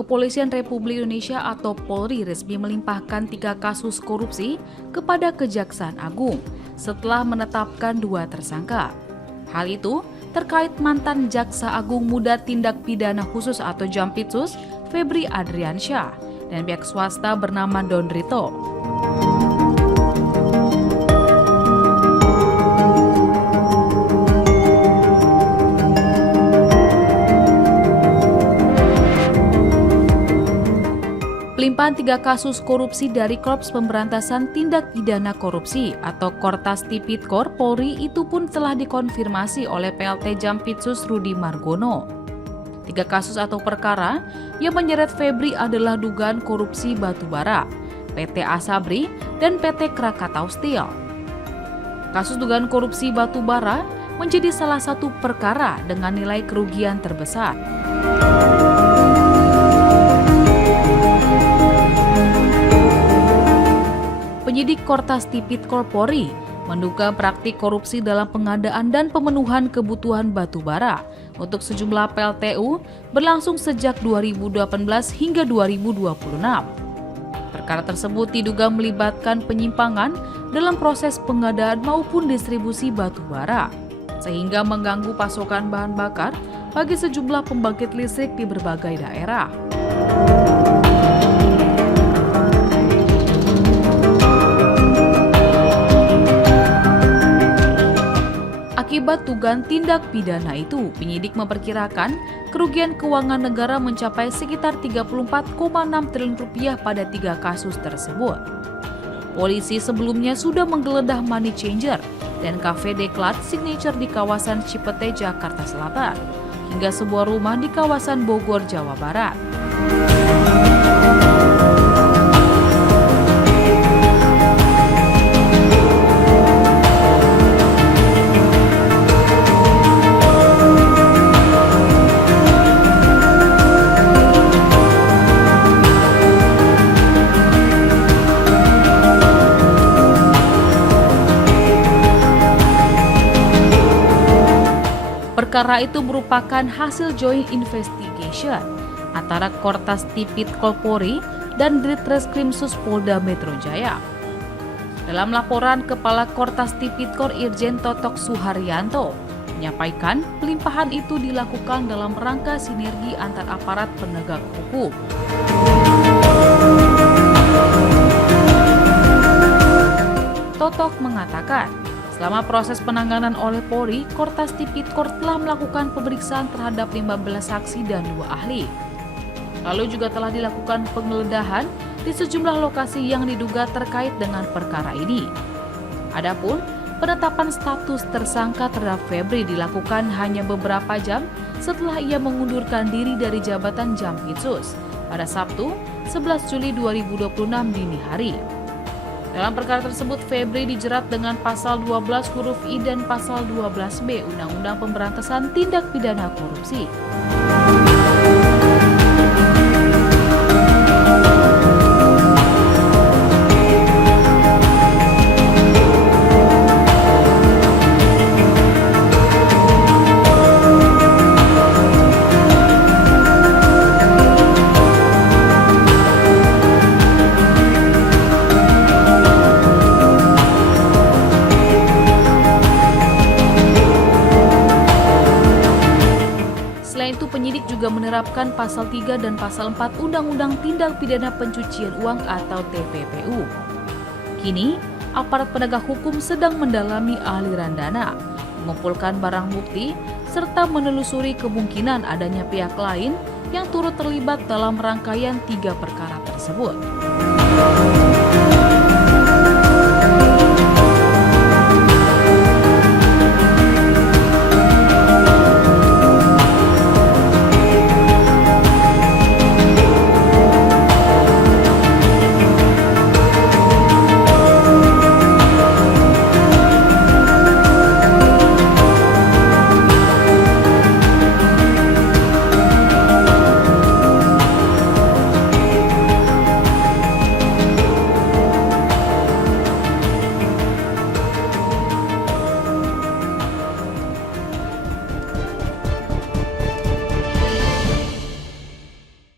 Kepolisian Republik Indonesia atau Polri resmi melimpahkan 3 kasus korupsi kepada Kejaksaan Agung setelah menetapkan 2 tersangka. Hal itu terkait mantan Jaksa Agung Muda Tindak Pidana Khusus atau Jampitsus, Febri Adriansyah, dan pihak swasta bernama Don Rito. Pelimpahan 3 kasus korupsi dari Korps Pemberantasan Tindak Pidana Korupsi atau Kortas Tipikor Polri itu pun telah dikonfirmasi oleh PLT Jampitsus Rudi Margono. 3 kasus atau perkara yang menyeret Febri adalah dugaan korupsi batubara, PT Asabri, dan PT Krakatau Steel. Kasus dugaan korupsi batubara menjadi salah satu perkara dengan nilai kerugian terbesar. Penyidik Kortas Tipikor Polri menduga praktik korupsi dalam pengadaan dan pemenuhan kebutuhan batubara untuk sejumlah PLTU berlangsung sejak 2018 hingga 2026. Perkara tersebut diduga melibatkan penyimpangan dalam proses pengadaan maupun distribusi batubara, sehingga mengganggu pasokan bahan bakar bagi sejumlah pembangkit listrik di berbagai daerah. Akibat dugaan tindak pidana itu, penyidik memperkirakan kerugian keuangan negara mencapai sekitar 34,6 triliun rupiah pada 3 kasus tersebut. Polisi sebelumnya sudah menggeledah money changer dan Cafe Deklat Signature di kawasan Cipete, Jakarta Selatan, hingga sebuah rumah di kawasan Bogor, Jawa Barat. Perkara itu merupakan hasil joint investigation antara Kortas Tipikor Polri dan Ditreskrimsus Polda Metro Jaya. Dalam laporan, Kepala Kortas Tipikor Irjen Totok Suharyanto menyampaikan pelimpahan itu dilakukan dalam rangka sinergi antar aparat penegak hukum. Totok mengatakan, selama proses penanganan oleh Polri, Kortas Tipikor telah melakukan pemeriksaan terhadap 15 saksi dan 2 ahli. Lalu juga telah dilakukan penggeledahan di sejumlah lokasi yang diduga terkait dengan perkara ini. Adapun penetapan status tersangka terhadap Febri dilakukan hanya beberapa jam setelah ia mengundurkan diri dari jabatan Jampitsus pada Sabtu 11 Juli 2026 dini hari. Dalam perkara tersebut, Febri dijerat dengan pasal 12 huruf I dan pasal 12B Undang-Undang Pemberantasan Tindak Pidana Korupsi. Selain itu, penyidik juga menerapkan pasal 3 dan pasal 4 Undang-Undang Tindak Pidana Pencucian Uang atau TPPU. Kini, aparat penegak hukum sedang mendalami aliran dana, mengumpulkan barang bukti, serta menelusuri kemungkinan adanya pihak lain yang turut terlibat dalam rangkaian 3 perkara tersebut.